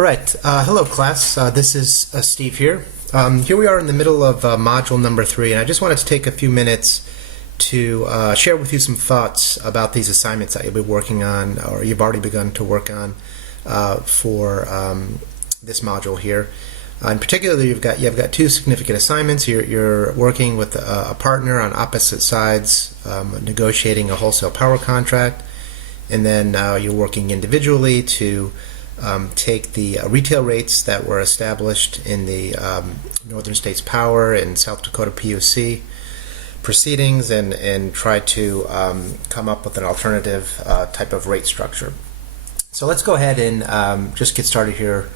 All right. Hello, class. This is Steve here. Here we are in the middle of module number 3, and I just wanted to take a few minutes to share with you some thoughts about these assignments that you'll be working on, or you've already begun to work on for this module here. In particular, you've got two significant assignments. You're working with a partner on opposite sides, negotiating a wholesale power contract, and then you're working individually to take the retail rates that were established in the Northern States Power and South Dakota PUC proceedings and try to come up with an alternative type of rate structure. So let's go ahead and just get started here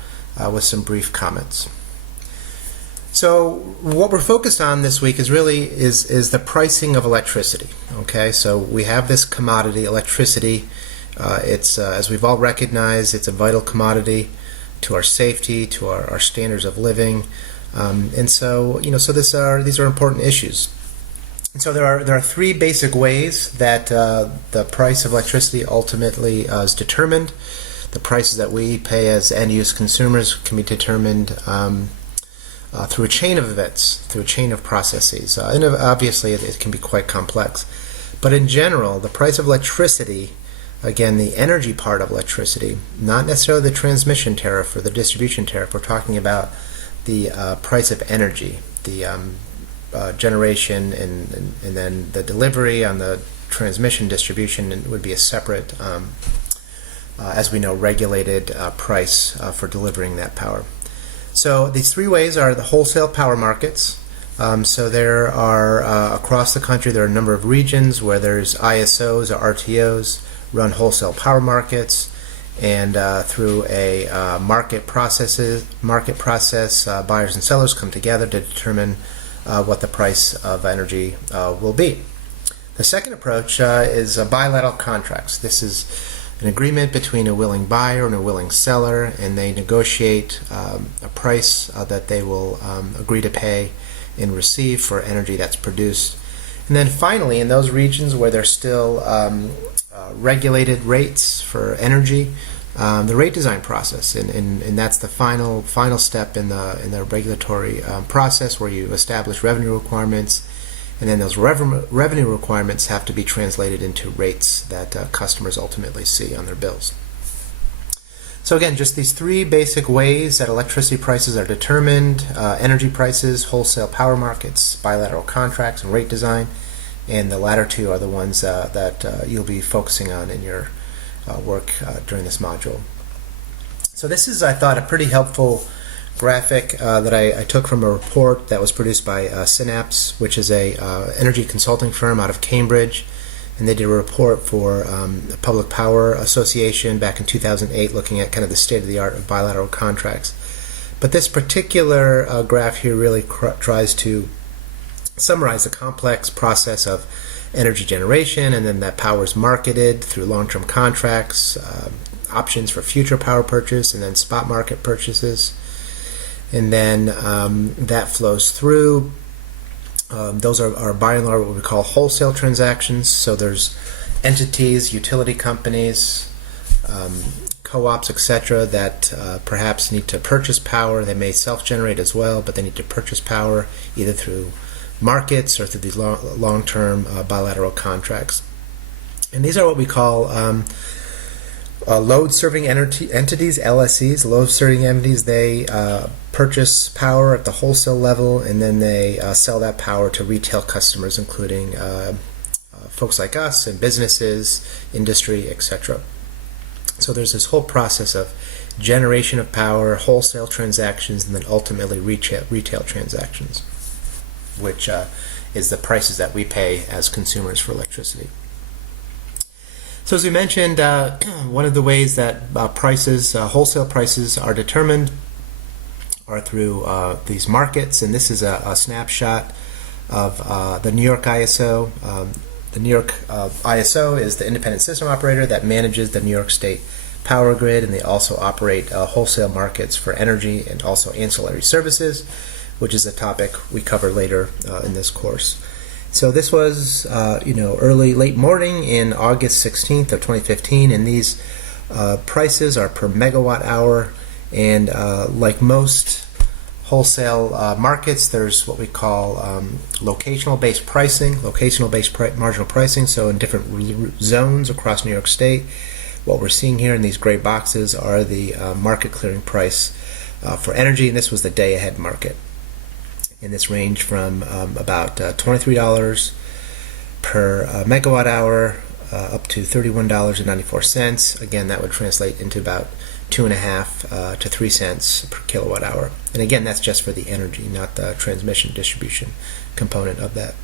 with some brief comments. So what we're focused on this week is really the pricing of electricity. Okay, so we have this commodity, electricity. It's as we've all recognized, it's a vital commodity to our safety, to our standards of living, and so these are important issues. And so there are three basic ways that the price of electricity ultimately is determined. The prices that we pay as end-use consumers can be determined through a chain of events, through a chain of processes, and obviously it can be quite complex. But in general, the price of electricity, again, the energy part of electricity, not necessarily the transmission tariff or the distribution tariff. We're talking about the price of energy, the generation, and then the delivery on the transmission distribution would be a separate, as we know, regulated price for delivering that power. So these three ways are the wholesale power markets. So there are, across the country, there are a number of regions where there's ISOs or RTOs, run wholesale power markets, and through a market process, buyers and sellers come together to determine what the price of energy will be. The second approach is bilateral contracts. This is an agreement between a willing buyer and a willing seller, and they negotiate a price that they will agree to pay and receive for energy that's produced. And then finally, in those regions where there's still regulated rates for energy, the rate design process, and that's the final step in the regulatory process, where you establish revenue requirements, and then those revenue requirements have to be translated into rates that customers ultimately see on their bills. So again, just these three basic ways that electricity prices are determined: energy prices, wholesale power markets, bilateral contracts, and rate design. And the latter two are the ones that you'll be focusing on in your work during this module. So this is, I thought, a pretty helpful graphic that I took from a report that was produced by Synapse, which is a energy consulting firm out of Cambridge. And they did a report for the Public Power Association back in 2008, looking at kind of the state-of-the-art of bilateral contracts. But this particular graph here really tries to summarize the complex process of energy generation, and then that power is marketed through long-term contracts, options for future power purchase, and then spot market purchases. And then that flows through. Those are by and large what we call wholesale transactions. So there's entities, utility companies, co-ops, etc., that perhaps need to purchase power. They may self-generate as well, but they need to purchase power either through markets or through these long-term bilateral contracts. And these are what we call load-serving entities, LSEs. Load-serving entities, they purchase power at the wholesale level, and then they sell that power to retail customers, including folks like us and businesses, industry, etc. So there's this whole process of generation of power, wholesale transactions, and then ultimately retail transactions, which is the prices that we pay as consumers for electricity. So as we mentioned, one of the ways that wholesale prices are determined are through these markets, and this is a snapshot of the New York ISO. The New York ISO is the independent system operator that manages the New York State power grid, and they also operate wholesale markets for energy and also ancillary services, which is a topic we cover later in this course. So this was late morning in August 16th of 2015, and these prices are per megawatt hour, And like most wholesale markets, there's what we call locational-based pricing, marginal pricing. So in different zones across New York State, what we're seeing here in these gray boxes are the market clearing price for energy, and this was the day-ahead market. And this ranged from about $23 per megawatt hour up to $31.94. Again, that would translate into about 2.5 to 3 cents per kilowatt hour. And again, that's just for the energy, not the transmission distribution component of that.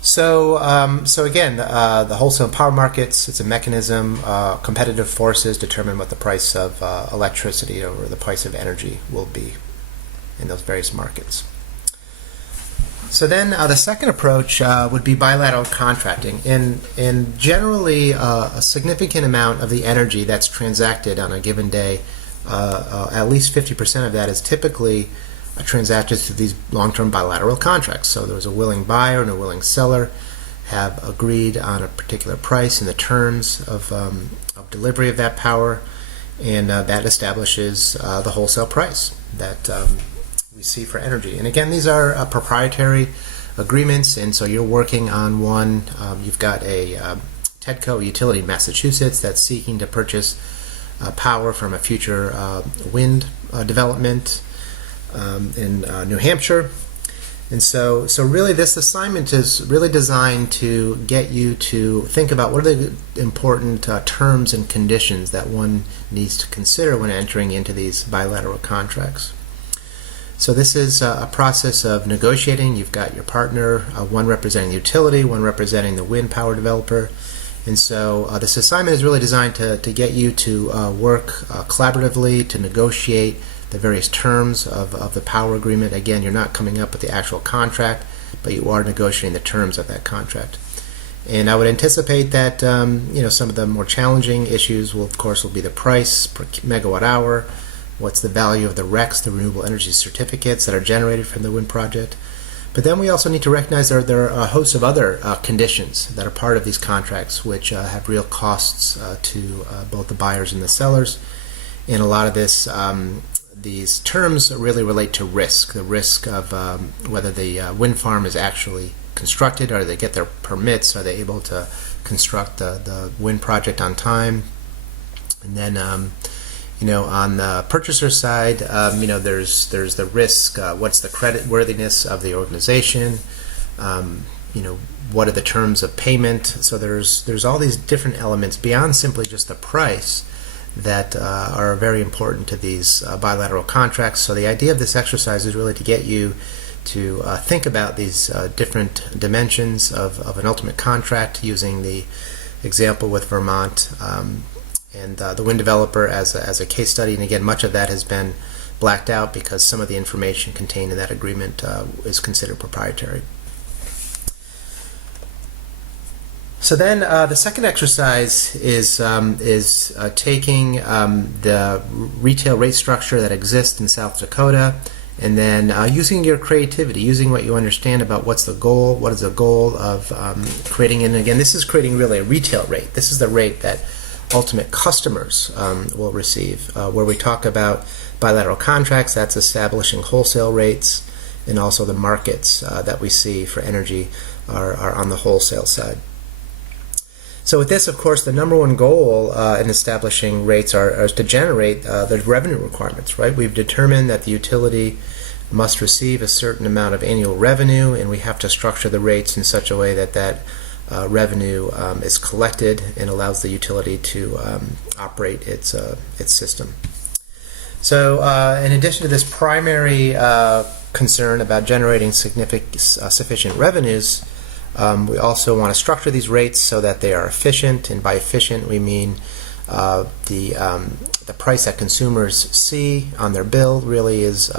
So again, the wholesale power markets, it's a mechanism. Competitive forces determine what the price of electricity or the price of energy will be in those various markets. So then the second approach would be bilateral contracting. And generally, a significant amount of the energy that's transacted on a given day, at least 50% of that is typically transacted through these long-term bilateral contracts. So there's a willing buyer and a willing seller have agreed on a particular price and the terms of delivery of that power, and that establishes the wholesale price that we see for energy. And again, these are proprietary agreements, and so you're working on one. You've got a TEDCO utility in Massachusetts that's seeking to purchase power from a future wind development in New Hampshire. And so really this assignment is really designed to get you to think about what are the important terms and conditions that one needs to consider when entering into these bilateral contracts. So this is a process of negotiating. You've got your partner, one representing the utility, one representing the wind power developer. And so this assignment is really designed to get you to work collaboratively to negotiate the various terms of the power agreement. Again, you're not coming up with the actual contract, but you are negotiating the terms of that contract. And I would anticipate that some of the more challenging issues will be the price per megawatt hour. What's the value of the RECs, the renewable energy certificates that are generated from the wind project? But then we also need to recognize there are a host of other conditions that are part of these contracts which have real costs to both the buyers and the sellers. And a lot of these terms really relate to risk, the risk of whether the wind farm is actually constructed, or they get their permits, are they able to construct the wind project on time. And then on the purchaser side, there's the risk. What's the credit worthiness of the organization? What are the terms of payment? So there's all these different elements beyond simply just the price that are very important to these bilateral contracts. So the idea of this exercise is really to get you to think about these different dimensions of an ultimate contract, using the example with Vermont and the wind developer as a case study. And again, much of that has been blacked out because some of the information contained in that agreement is considered proprietary. So then the second exercise is taking the retail rate structure that exists in South Dakota, and then using your creativity, using what you understand about what's the goal, what is the goal of creating. And again, this is creating really a retail rate. This is the rate that ultimate customers will receive. Where we talk about bilateral contracts, that's establishing wholesale rates, and also the markets that we see for energy are on the wholesale side. So with this, of course, the number one goal in establishing rates is to generate the revenue requirements, right? We've determined that the utility must receive a certain amount of annual revenue, and we have to structure the rates in such a way that revenue is collected and allows the utility to operate its system. So in addition to this primary concern about generating sufficient revenues, we also want to structure these rates so that they are efficient, and by efficient we mean the price that consumers see on their bill really is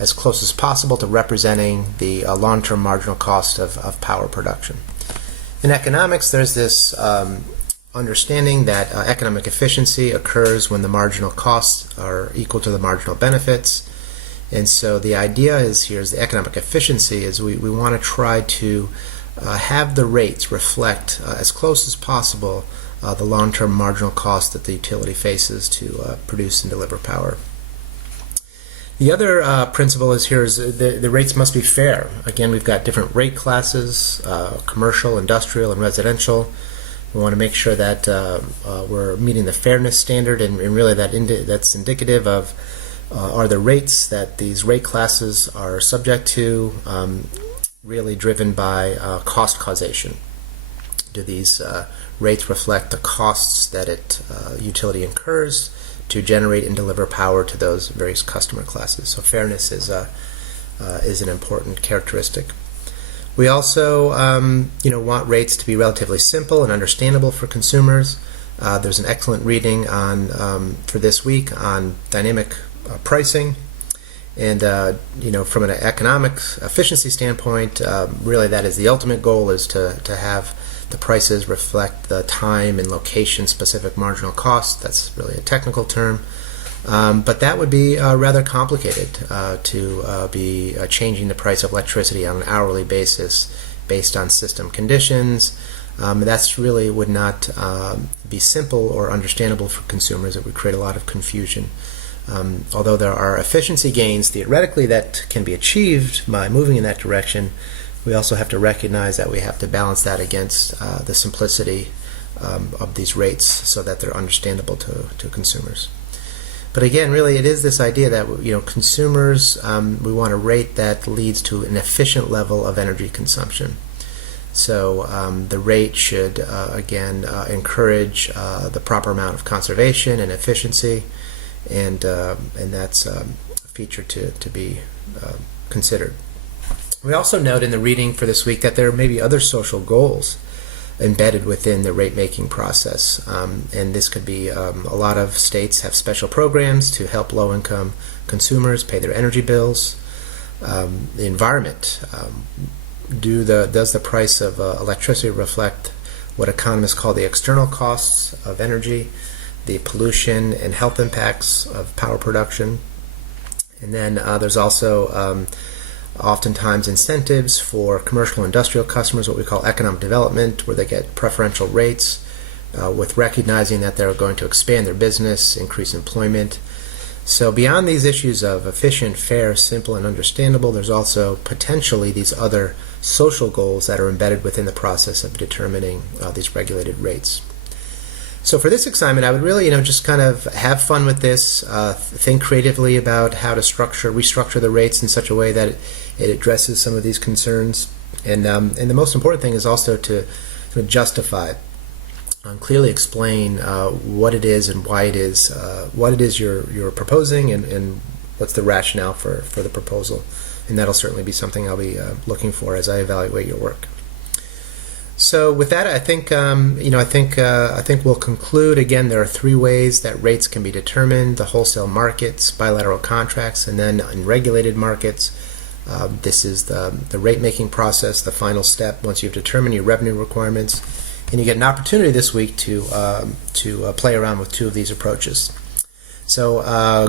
as close as possible to representing the long-term marginal cost of power production. In economics, there's this understanding that economic efficiency occurs when the marginal costs are equal to the marginal benefits. And so the idea is the economic efficiency is we want to try to have the rates reflect as close as possible the long-term marginal cost that the utility faces to produce and deliver power. The other principle is here is the rates must be fair. Again, we've got different rate classes, commercial, industrial, and residential. We want to make sure that we're meeting the fairness standard, and really that's indicative of are the rates that these rate classes are subject to really driven by cost causation. Do these rates reflect the costs that utility incurs to generate and deliver power to those various customer classes? So fairness is an important characteristic. We also want rates to be relatively simple and understandable for consumers. There's an excellent reading for this week on dynamic pricing. And from an economic efficiency standpoint, really that is the ultimate goal, is to have the prices reflect the time and location specific marginal cost. That's really a technical term. But that would be rather complicated to be changing the price of electricity on an hourly basis based on system conditions. That's really would not be simple or understandable for consumers. It would create a lot of confusion. Although there are efficiency gains theoretically that can be achieved by moving in that direction, we also have to recognize that we have to balance that against the simplicity of these rates so that they're understandable to consumers. But again, really it is this idea that consumers, we want a rate that leads to an efficient level of energy consumption. So the rate should again encourage the proper amount of conservation and efficiency, and that's a feature to be considered. We also note in the reading for this week that there may be other social goals embedded within the rate-making process, and this could be a lot of states have special programs to help low-income consumers pay their energy bills. The environment, does the price of electricity reflect what economists call the external costs of energy, the pollution and health impacts of power production? And then there's also oftentimes incentives for commercial and industrial customers, what we call economic development, where they get preferential rates with recognizing that they're going to expand their business, increase employment. So beyond these issues of efficient, fair, simple, and understandable, there's also potentially these other social goals that are embedded within the process of determining these regulated rates. So for this assignment, I would really, just kind of have fun with this, think creatively about how to restructure the rates in such a way that it addresses some of these concerns. And the most important thing is also to justify, clearly explain what it is and why it is, what it is you're proposing, and what's the rationale for the proposal. And that'll certainly be something I'll be looking for as I evaluate your work. So with that, I think we'll conclude. Again, there are three ways that rates can be determined: the wholesale markets, bilateral contracts, and then in regulated markets. This is the rate-making process, the final step once you've determined your revenue requirements, and you get an opportunity this week to play around with two of these approaches. So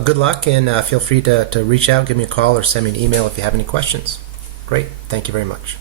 good luck, and feel free to reach out, give me a call, or send me an email if you have any questions. Great, thank you very much.